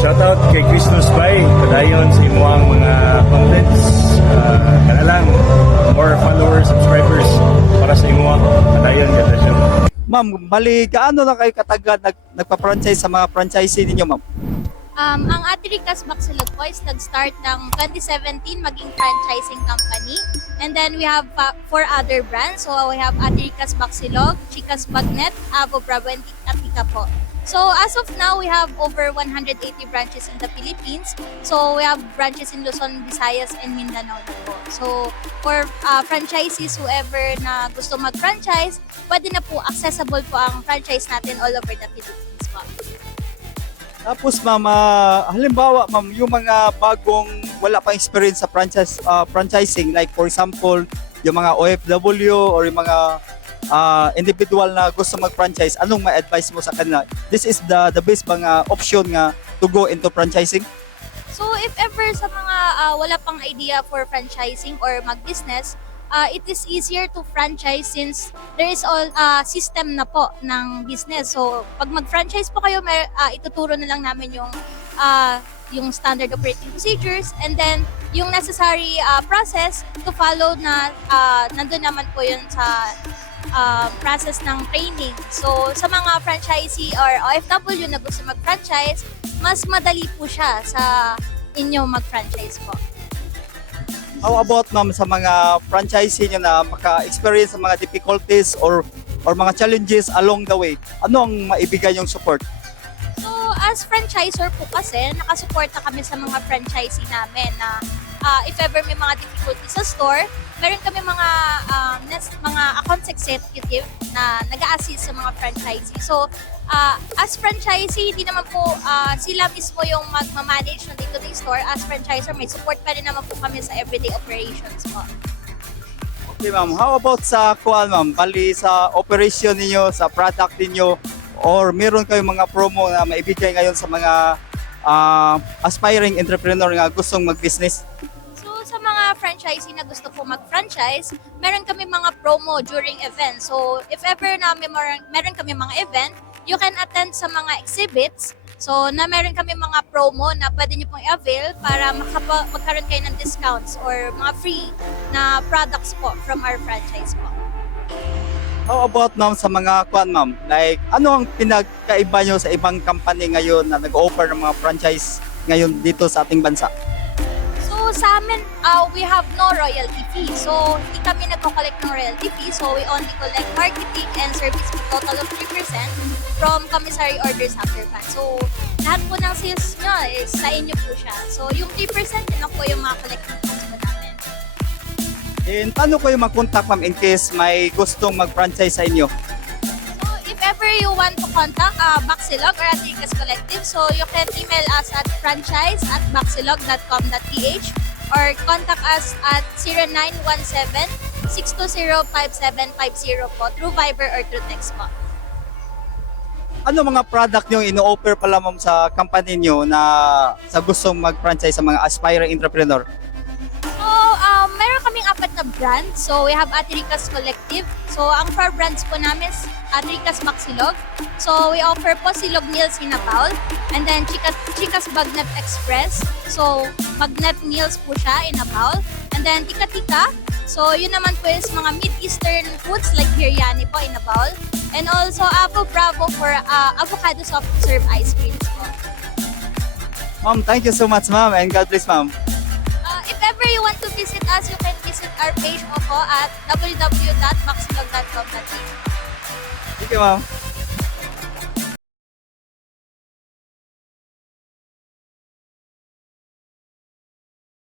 Shoutout kay Chris Nuspay, padayon sa imuang mga contents. Kana lang, more followers, subscribers para sa imuang padayon ganda siya. Ma'am, bali gaano na kayo katagal nagpa-franchise sa mga franchisee ninyo, ma'am? Ang Atiricas Baxilog po is nag-start ng 2017 maging franchising company. And then we have 4 other brands. So we have Atiricas Baxilog, Chicas Bagnet, Avo Bravo, and Tika po. So as of now, we have over 180 branches in the Philippines. So we have branches in Luzon, Visayas, and Mindanao na po. So for franchisees, whoever na gusto mag-franchise, pwede na po, accessible po ang franchise natin all over the Philippines po. Tapos ma'am, halimbawa ma'am, yung mga bagong wala pang experience sa franchising, like for example, yung mga OFW or yung mga individual na gusto mag-franchise, anong ma-advise mo sa kanila? This is the best mga option nga to go into franchising? So if ever sa mga wala pang idea for franchising or mag-business, it is easier to franchise since there is all system na po ng business. So pag mag-franchise po kayo, ituturo na lang namin yung standard operating procedures, and then yung necessary process to follow na nandun naman po yun sa process ng training. So sa mga franchisee or OFW na gusto mag-franchise, mas madali po siya sa inyo mag-franchise po. How about ma'am sa mga franchisee nyo na maka-experience sa mga difficulties or mga challenges along the way? Ano ang maibigay yung support? So as franchisor po kasi, nakasuporta kami sa mga franchisee namin na if ever may mga difficulties sa store, meron kami mga account executive na nag-a-assist sa mga franchisee. So as franchisee, hindi naman po sila mismo yung magmamanage ng day-to-day store. As franchisor, may support pa rin naman po kami sa everyday operations po. Okay ma'am, how about sa kuan ma'am? Bali sa operation ninyo, sa product ninyo, or meron kayong mga promo na maibigay ngayon sa mga aspiring entrepreneur na gustong mag-business? So sa mga franchisee na gusto po mag-franchise, meron kami mga promo during events. So if ever na meron kami mga event, you can attend sa mga exhibits. So na meron kami mga promo na pwede nyo pong i-avail para magkaroon kayo ng discounts or mga free na products po from our franchise po. How about ma'am sa mga kuan ma'am? Like ano ang pinagkaiba nyo sa ibang company ngayon na nag-offer ng mga franchise ngayon dito sa ating bansa? So sa amin, we have no royalty fee. So hindi kami nagko-collect ng royalty fee. So we only collect marketing and service fee, total of 3% from commissary orders after ban. So lahat po ng sales nyo is sa inyo po siya. So yung 3% yun lang po yung mga collecting funds po namin. And paano kayo mag-contact ma'am in case may gustong mag-franchise sa inyo? So if ever you want to contact Baxilog or Atiricas Collective, so you can email us at franchise@baxilog.com.ph or contact us at 0917-620-5750 po through Viber or through text po. Ano mga product nyo ino-offer pala ma'am sa company nyo na sa gustong mag-franchise sa mga aspiring entrepreneur? So, meron kaming 4 na brands. So, we have Atiricas Collective. So, ang 4 brands po namin is Atiricas Baxilog. So, we offer po silog meals in a bowl. And then, Chicas Bagnet Express. So, bagnet meals po siya in a bowl. And then, Tika. So, yun naman po is mga Mid-Eastern foods like biryani po in a bowl. And also, Avo Bravo for avocado soft serve ice creams po. Ma'am, thank you so much ma'am and God bless ma'am. If ever you want to visit us, you can visit our page po at www.baxilog.com.ph. Thank you ma'am.